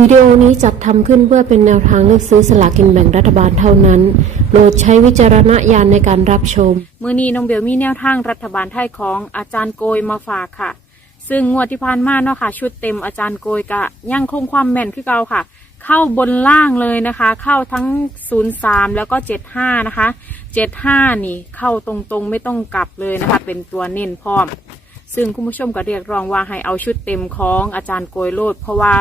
วิดีโอนี้จัดทำขึ้นเพื่อเป็นแนวทางเลือกซื้อสลากินแบ่งรัฐบาลเท่านั้น โปรดใช้วิจารณญาณในการรับชม เมือนี้น้องเบลมีแนวทางรัฐบาลไทยของอาจารย์โกยมาฝากค่ะ ซึ่งงวดที่ผ่านมาเนาะค่ะ ชุดเต็มอาจารย์โกยกะยังคงความแม่นคือเก่าค่ะ เข้าบนล่างเลยนะคะ เข้าทั้ง 03 แล้วก็ 75 นะคะ 75 นี่เข้าตรงๆไม่ต้องกลับเลยนะคะ เป็นตัวเน้นพร้อม ซึ่งคุณผู้ชมก็เรียกร้องว่าให้เอาชุดเต็มของอาจารย์โกยโลดเพราะว่า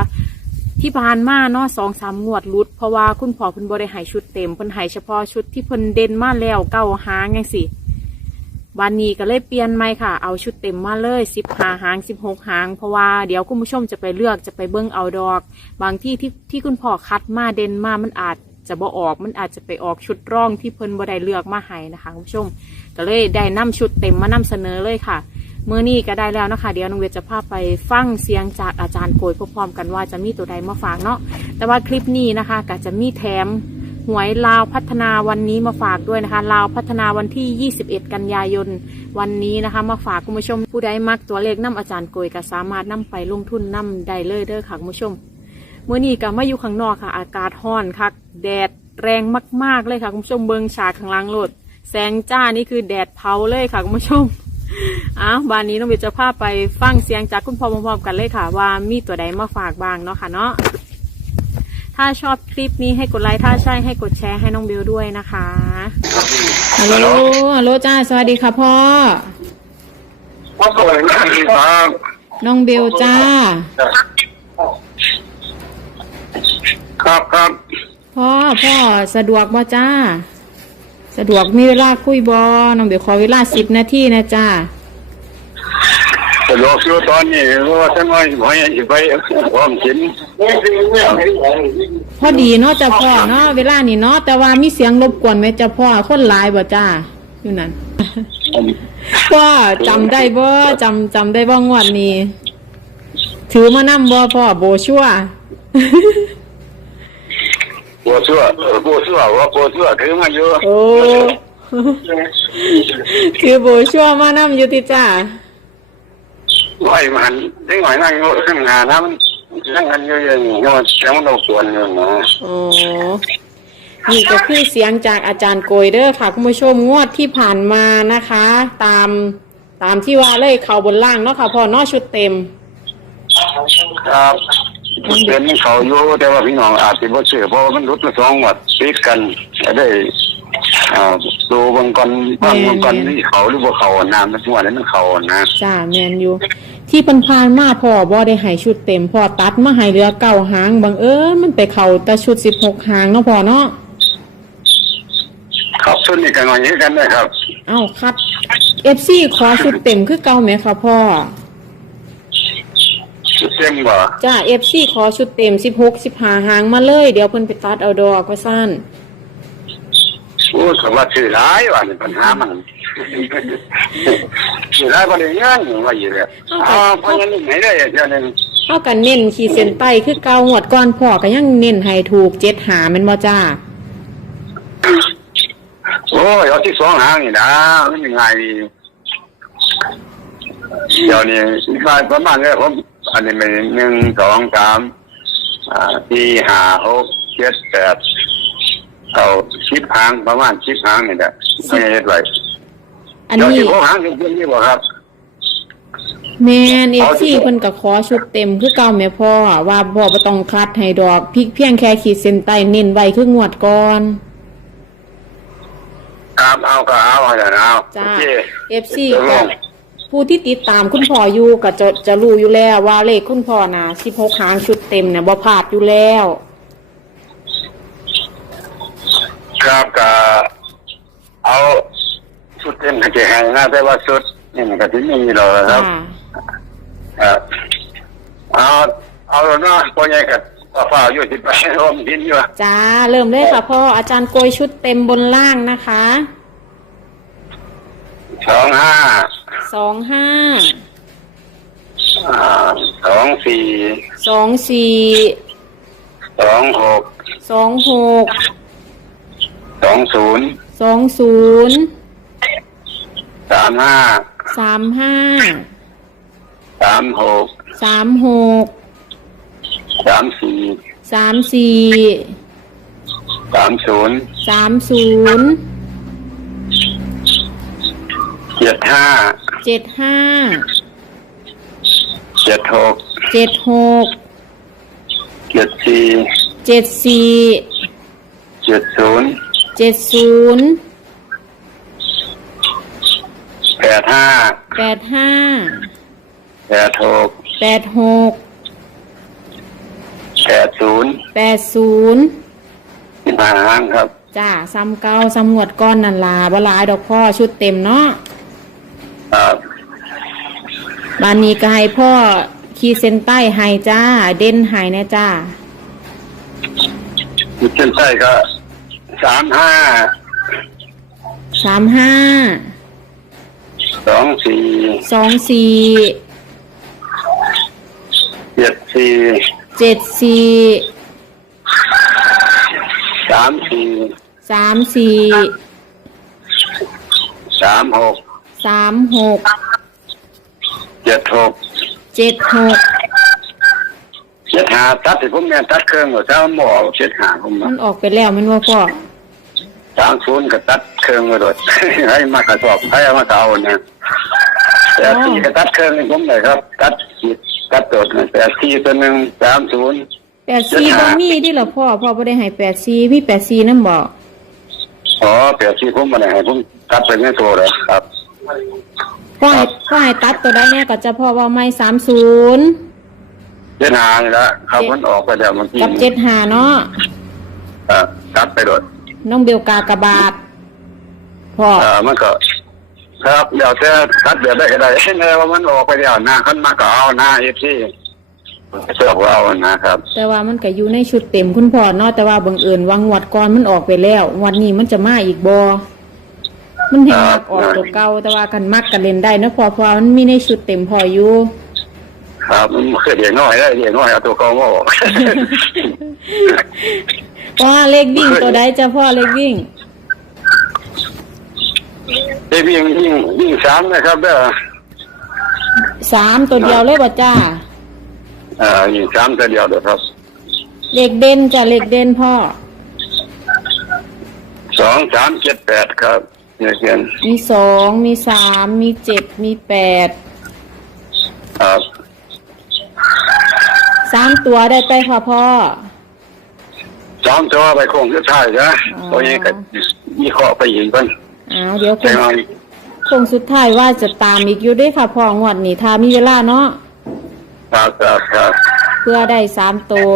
ที่ผ่านมาเนาะสองสามงวดหลุด เพราะว่าคุณพ่อเพิ่นบ่ได้ให้ชุดเต็มเพิ่นให้เฉพาะชุดที่เพิ่นเด่นมาแล้วเก้าหางไงสิวันนี้ก็เลยเปลี่ยนใหม่ค่ะ เอาชุดเต็มมาเลยสิบหาหางสิบหกหาง เพราะว่าเดี๋ยวคุณผู้ชมจะไปเลือกจะไปเบิ้งเอาดอก บางที่ที่ที่คุณพ่อคัดมาเด่นมามันอาจจะบ่ออกมันอาจจะไปออกชุดร่องที่เพิ่นบ่ได้เลือกมาให้นะคะคุณผู้ชม ก็เลยได้นำชุดเต็มมานำเสนอเลยค่ะ มื่อนี้ก็ได้แล้วนะคะ เดี๋ยวน้องเวทจะพาไปฟังเสียงจากอาจารย์โกยพร้อมๆกันว่าจะมีตัวใดมาฝากเนาะแต่ว่าคลิปนี้นะคะก็จะมีแถมหวยลาวพัฒนาวันนี้มาฝากด้วยนะคะลาวพัฒนาวันที่ 21 กันยายนวันนี้นะคะ มาฝากคุณผู้ชม ผู้ใดมักตัวเลขนํอาจารย์โกยก็สามารถนํไปลงทุนนํได้เลยเด้อค่ะคุณผู้ชมเมื่อนี้ก็มาอยู่ข้างนอกค่ะ อากาศร้อนค่ะแดดแรงมาก ๆเลยค่ะคุณผู้ชมเบิงฉากข้างล่างโลดแสงจ้านี่คือแดดเผาเลยค่ะคุณผู้ชม อ้าวบานนี้น้องเบลจะพาไปฟังเสียงจากคุณพ่อพร้อมๆกันเลยค่ะ ว่ามีตัวใดมาฝากบ้างเนาะค่ะเนาะถ้าชอบคลิปนี้ให้กดไลค์ถ้าใช่ให้กดแชร์ให้น้องเบลด้วยนะคะฮัลโหลฮัลโหลจ้าสวัสดีค่ะพ่อว่าสวยมากครับน้องเบลจ้า ครับครับพ่อพ่อสะดวกบ่จ้า สะดวกมีเวลาคุยบอน้องเบลขอเวลาสิบนาทีนะจ้าสะดวกอยู่ตอนนี้เพราะว่าทั้งวันหอยจะไปพร้อมกินพอดีเนาะจ้าพ่อเนาะเวลานี่เนาะแต่ว่ามีเสียงรบกวนไหมจ้าพ่อคนหลายบ่จ้าอยู่นั่นพ่อจำได้บ่จำจำได้บ่งวดนี้ ถือมานำบ่พ่อโบชัว บัวชั่วบัวชั่วว่าบัวชั่วถือมาอยู่โอ้ถือโบชัวมานำอยู่ติจ้าหอยมันได้หอยนั่งอยู่ข้างหน้านะมันนั่งกันอยู่อย่างนี้มันเสียงมันรบกวนอยู่นะโอ้นี่ก็คือเสียงจากอาจารย์โกยเด้อค่ะคุณผู้ชมงวดที่ผ่านมานะคะ ตามตามที่ว่าเลยเขาบนล่างเนาะค่ะพ่อเนาะชุดเต็ม ครับ เป็นเขาอยู่แต่ว่าพี่น้องอาจจะบ่เชื่อเพราะว่ามันรุดมาสองหมดติดกันจะได้อ่าดูบางคนบางบางคนที่เขาหรือว่าเขาน้ำมันหัวนั้นมันเขานะจ้าแมนอยู่ ที่เพันพานๆมาพ่อบ่ได้ให้ชุดเต็มพ่อตัดมาให้เหลือเก้าหางบังเอิญมันไปเขาแต่ชุดสิบหกหางเนาะพ่อเนาะครับส่วนนี้กันหน่อยนี้กันนะครับ เอ้าครับเอฟซีขอชุดเต็มคือเก่าไหมคะพ่อ เต็มบ่จ้าเอฟซีขอชุดเต็มสิบหกสิบห้าหางมาเลย เดี๋ยวเพิ่นไปตัดเอาดอกไว้สั้นโอ้สวัสดิ์ร้ายว่านี่ปัญหามันสื่อร้ายบ่ได้เงินว่าอยู่เลยอ้าวเพราะงั้นไหนได้อย่างเดียวนึงเท่ากันเน้นขีดเส้นใต้คือเกาหวดก่อนพ่อก็ยังเน้นให้ถูกเจ็ดหาแมันบ่จ้าโอ้ยเอาที่สองหางนี่นะมันยังไงเดี๋ยวนี้มาประมาณนี้ผม อันนี้มันหนึ่งสองสามอ่าสี่ห้าหกเจ็ดแปดเอาสิบหางประมาณสิบหางนี่แหละไม่เห็นไรอันเดี๋ยวนี้สิบหกหางจริงๆนี่บ่ครับ แมนเอฟซีเพิ่นก็ขอชุดเต็มคือเก่าแม่พ่อว่าพ่อบ่ต้องคัดให้ดอกพิกเพียงแค่ขีดเส้นใต้เน้นไว้คืองวดก่อน ครับเอาก็เอาเอาเอาจ้า โอเคเอฟซีก็ ผู้ที่ติดตามคุณพ่ออยู่ก็จะจะรู้อยู่แล้วว่าเลขคุณพ่อน่ะ16หางชุดเต็มเนี่ยบ่พลาดอยู่แล้ว ครับก็เอาสุดเต็มจะให้นะแต่ว่าสุดนี่มันก็ถึงมีเราคจ้ารับครับเอาเอาแล้วเนาะพอใหญ่กับฝ่าอยู่ที่ไปร่วมดินอยู่จ้าเริ่มเลยค่ะพ่ออาจารย์โกยชุดเต็มบนล่างนะคะสองห้า สองห้า อ่าสองสี่สองสี่ สองหกสองหก สองศูนย์สองศูนย์ สามห้าสามห้า สามหกสามหกสสามสี่สามสี่ สามศูนย์สามศูนย์เจ็ดห้า เจ็ดห้า เจ็ดหกเจ็ดหก เจ็ดสี่เจ็ดสี่ เจ็ดศูนย์เจ็ดศูนย์ แปดห้าแปดห้า แปดหกแปดหก แปดศูนย์แปดศูนย์มาหางครับ จ้าซ้ำเก้าซ้ำงวดก้อนนันลาบหลายดอกพ่อชุดเต็มเนาะ ครับบานนี้ก็ให้พ่อขีดเส้นใต้ให้จ้า เด่นให้แนะจ้าจุดเส้นใต้ก็สามห้าสามห้าสองสี่สองสี่เจ็ดสี่เจ็ดสี่สามสี่สามสี่สามหก สามหกเจ็ดหกเจ็ดหกเจ็ดหาตัดที่ผมเนี่ยตัดเครื่องหมดแล้วหมอเจ็ดหาผมมันออกไปแล้วแมันว่าพ่อสามศูนย์ก็ตัดเครื่องมาโดด ให้มากระสอบให้เอามาเอาเนี่ยแต่สี่ก็ตัดเครื่องให้ผมเลยครับ ตัดขีดตัดโดดนะแต่สี่ตัวหนึ่งสามศูนย์ แปดสี่บ่มีดิเหรอพ่อพ่อบ่ได้ให้แปดสี่มีแปดสี่นั่นบอกอ๋อแต่สี่ผมมาไหนให้ผมตัดไปไม่โทรเลยครับ พ่อให้พ่อให้ตัดตัวได้เนี่ยก็จะพ่อว่าไม่สามศูนย์เจ็ดหานี่ละครับมันออกไปแล้วเมื่อกี้กับเจ็ดหาเนาะอ่าตัดไปโดดน้องเบลกากระบาดพ่ออ่ามันก็ ครับเดี๋ยวจะตัดเดี๋ยวได้ก็ได้แน่ว่ามันออกไปแล้วนะขั้นมาก็เอาหน้าเอฟซีเสือกว่าเอานะครับ แต่ว่ามันก็อยู่ในชุดเต็มคุณพ่อเนาะแต่ว่าบังเอิญว่างวดก่อนมันออกไปแล้วงวันนี้มันจะมาอีกบอ มันเห็นมักออกตัวเก่าแต่ว่ากันมักกันเล่นได้เนาะพ่อเพราะว่ามันมีในชุดเต็มพออยู่ครับมันเคยเดียกน้อยได้เดียกน้อยเอาตัวกองมาออก ว่าเลขวิ่งตัวใดจะพ่อเลขวิ่งได้วิ่งวิ่งวิ่งสามนะครับเด้อสามตัวเดียวเลยบ่จ้าอ่าวิ่งสามตัวเดียวเด้อครับเลขเด่นจ้ะเลขเด่นพ่อสองสามเจ็ดแปดครับ เนี่ยเขียนมีสองมีสามมีเจ็ดมีแปดครับสามตัวได้ไปค่ะพ่อสองตัวไปโค้งสุดท้ายนะอ๋อตัวนี้ก็มีข้อไปอีกเพิ่นอ้าวเดี๋ยวคใช่งไหมคงสุดท้ายว่าจะตามอีกอยู่เด้วยค่ะพ่องวดนี้ถ้ามีเวลาเนาะครับครับครับเพื่อได้สามตัว